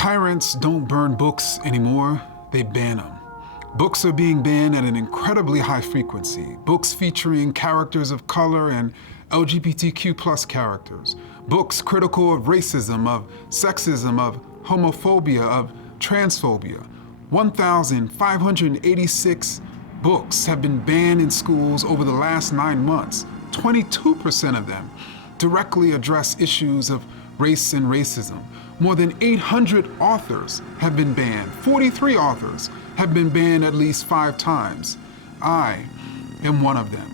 Tyrants don't burn books anymore, they ban them. Books are being banned at an incredibly high frequency. Books featuring characters of color and LGBTQ+ characters. Books critical of racism, of sexism, of homophobia, of transphobia. 1,586 books have been banned in schools over the last 9 months. 22% of them directly address issues of race and racism. More than 800 authors have been banned. 43 authors have been banned at least 5 times. I am one of them.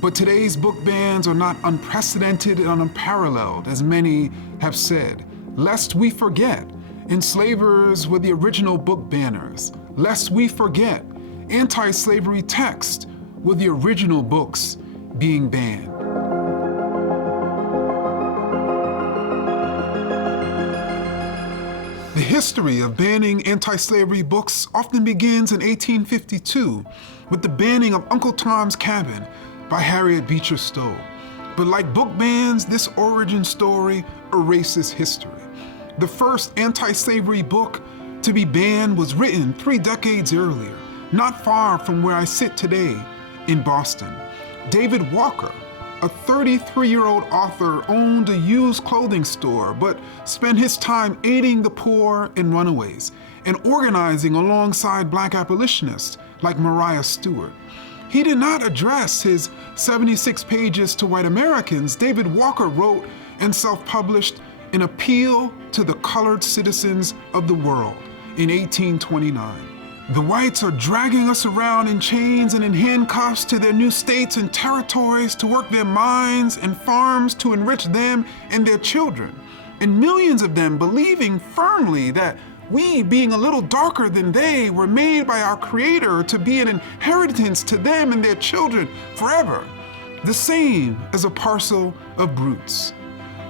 But today's book bans are not unprecedented and unparalleled, as many have said. Lest we forget, Enslavers were the original book banners. Lest we forget, anti-slavery texts were the original books being banned. The history of banning anti-slavery books often begins in 1852 with the banning of Uncle Tom's Cabin by Harriet Beecher Stowe. But like book bans, this origin story erases history. The first anti-slavery book to be banned was written 3 decades earlier, not far from where I sit today in Boston. David Walker, a 33-year-old author, owned a used clothing store, but spent his time aiding the poor and runaways and organizing alongside Black abolitionists like Mariah Stewart. He did not address his 76 pages to white Americans. David Walker wrote and self-published an appeal to the colored citizens of the world in 1829. The whites are dragging us around in chains and in handcuffs to their new states and territories to work their mines and farms to enrich them and their children. And millions of them believing firmly that we, being a little darker than they, were made by our Creator to be an inheritance to them and their children forever. The same as a parcel of brutes.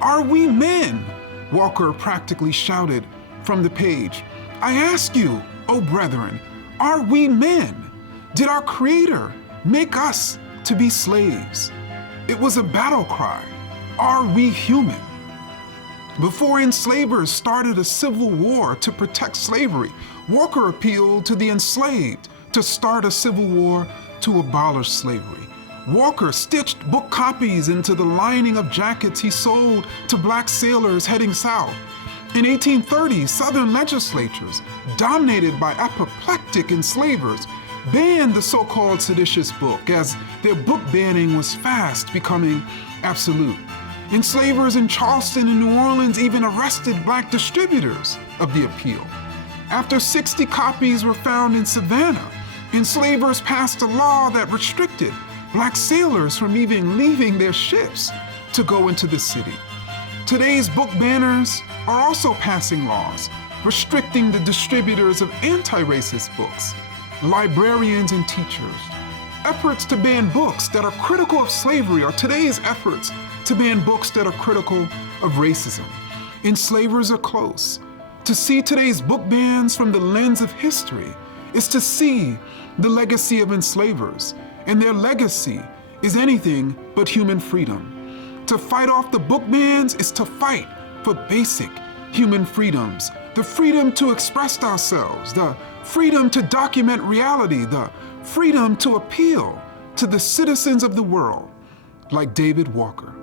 Are we men? Walker practically shouted from the page. I ask you, O brethren, are we men? Did our Creator make us to be slaves? It was a battle cry. Are we human? Before enslavers started a civil war to protect slavery, Walker appealed to the enslaved to start a civil war to abolish slavery. Walker stitched book copies into the lining of jackets he sold to Black sailors heading south. In 1830, Southern legislatures, dominated by apoplectic enslavers, banned the so-called seditious book, as their book banning was fast becoming absolute. Enslavers in Charleston and New Orleans even arrested Black distributors of the appeal. After 60 copies were found in Savannah, enslavers passed a law that restricted Black sailors from even leaving their ships to go into the city. Today's book banners are also passing laws restricting the distributors of anti-racist books, librarians and teachers. Efforts to ban books that are critical of slavery are today's efforts to ban books that are critical of racism. Enslavers are close. To see today's book bans from the lens of history is to see the legacy of enslavers, and their legacy is anything but human freedom. To fight off the book bans is to fight for basic human freedoms. The freedom to express ourselves, the freedom to document reality, the freedom to appeal to the citizens of the world, like David Walker.